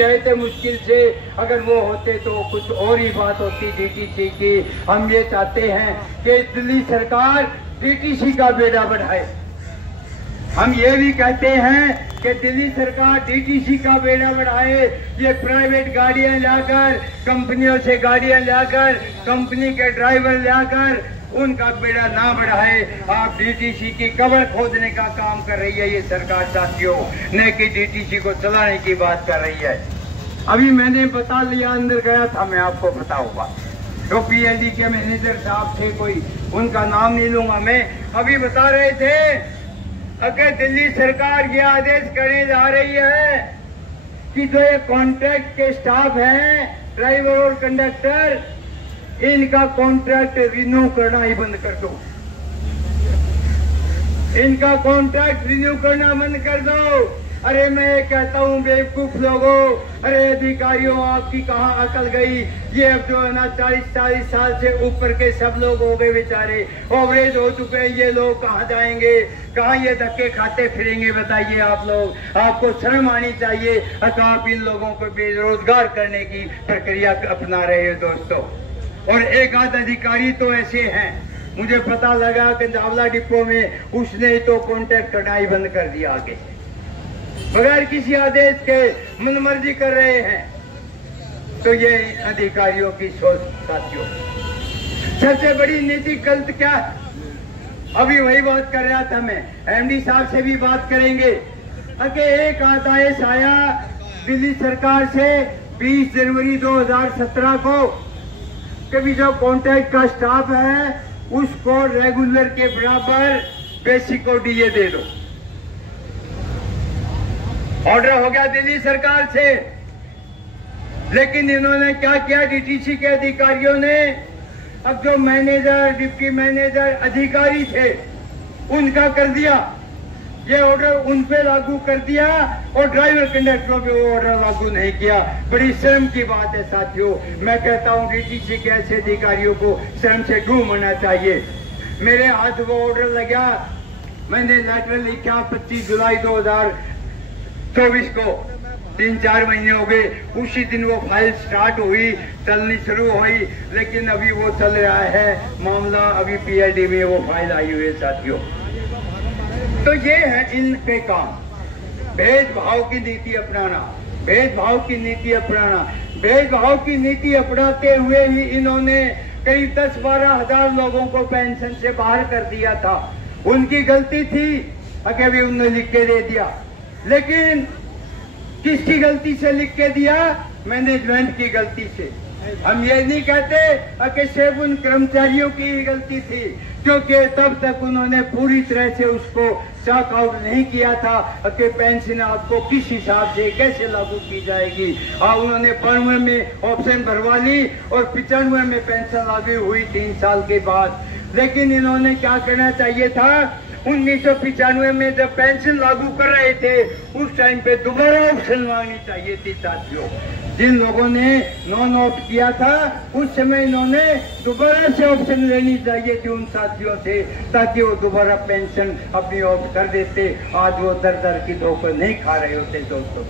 गए थे मुश्किल से, अगर वो होते तो कुछ और ही बात होती डीटीसी की। हम ये चाहते हैं कि दिल्ली सरकार डीटीसी का बेड़ा बढ़ाए। हम ये भी कहते हैं कि दिल्ली सरकार डीटीसी का बेड़ा बढ़ाए। ये प्राइवेट गाड़ियां लाकर, कंपनियों से गाड़ियां लाकर, कंपनी के ड्राइवर लाकर उनका बेड़ा ना बढ़ाए। आप डीटीसी की कब्र खोदने का काम कर रही है ये सरकार साथियों, न कि डीटीसी को चलाने की बात कर रही है। अभी मैंने बता लिया, अंदर गया था, मैं आपको बताऊंगा। तो पीएलडी के मैनेजर साहब थे कोई, उनका नाम नहीं लूंगा मैं, अभी बता रहे थे अगर दिल्ली सरकार ये आदेश करने जा रही है कि जो ये कॉन्ट्रैक्ट के स्टाफ हैं, ड्राइवर और कंडक्टर, इनका कॉन्ट्रैक्ट रिन्यू करना ही बंद कर दो। इनका कॉन्ट्रैक्ट रिन्यू करना बंद कर दो। अरे मैं ये कहता हूँ बेवकूफ लोगों, अरे अधिकारियों, आपकी कहाँ अकल गई? ये अब जो है ना 40 साल से ऊपर के सब लोग हो गए बेचारे, ओवरेज हो चुके हैं। ये लोग कहाँ जाएंगे, कहाँ ये धक्के खाते फिरेंगे? बताइए आप लोग, आपको शर्म आनी चाहिए। आप इन लोगों को बेरोजगार करने की प्रक्रिया अपना रहे हो दोस्तों। और एक आध अधिकारी तो ऐसे हैं, मुझे पता लगा कि दावला डिपो में उसने तो कॉन्टैक्ट करना ही बंद कर दिया आगे, बगैर किसी आदेश के मनमर्जी कर रहे हैं। तो ये अधिकारियों की सोच साथियों। सबसे बड़ी नीति गलत क्या है? अभी वही बात कर रहा था मैं, एमडी साहब से भी बात करेंगे। एक आदेश आया दिल्ली सरकार से 20 जनवरी 2017 को कि जो कॉन्ट्रैक्ट का स्टाफ है उसको रेगुलर के बराबर बेसिक को डीए दे दो। ऑर्डर हो गया दिल्ली सरकार से, लेकिन इन्होंने क्या किया? डीटीसी के अधिकारियों ने अब जो मैनेजर, डिप्टी मैनेजर, अधिकारी थे उनका कर दिया, ये ऑर्डर उन पे लागू कर दिया और ड्राइवर कंडक्टरों पे वो ऑर्डर लागू नहीं किया। बड़ी शर्म की बात है साथियों। मैं कहता हूँ डीटीसी के ऐसे अधिकारियों को शर्म से डूब होना चाहिए। मेरे हाथ वो ऑर्डर लगा, मैंने लेटर लिखा 25 जुलाई 2024 को, 3-4 महीने हो गए। उसी दिन वो फाइल स्टार्ट हुई, चलनी शुरू हुई, लेकिन अभी वो चल रहा है मामला, अभी पीएलडी में वो फाइल आई हुई है साथियों। तो ये है इनके काम, भेदभाव की नीति अपनाना, भेदभाव की नीति अपनाना। भेदभाव की नीति अपनाते हुए ही इन्होंने करीब 10-12 हजार लोगों को पेंशन से बाहर कर दिया था। उनकी गलती थी, अभी उन्होंने लिख के दे दिया। लेकिन किसकी गलती से लिख के दिया? मैनेजमेंट की गलती से। हम ये नहीं कहते कि सिर्फ उन कर्मचारियों की ही गलती थी, क्योंकि तब तक उन्होंने पूरी तरह से उसको चेक आउट नहीं किया था कि पेंशन आपको किस हिसाब से कैसे लागू की जाएगी। उन्होंने 92 में ऑप्शन भरवा ली और 95 में पेंशन लागू हुई 3 साल के बाद। लेकिन इन्होंने क्या करना चाहिए था? 1995 में जब पेंशन लागू कर रहे थे उस टाइम पे दोबारा ऑप्शन मांगनी चाहिए थी साथियों। जिन लोगों ने नॉन ऑप्ट किया था उस समय इन्होंने दोबारा से ऑप्शन लेनी चाहिए थी उन साथियों से, ताकि वो दोबारा पेंशन अपनी ऑप्ट कर देते। आज वो दर दर की ठोकर नहीं खा रहे होते दोस्तों।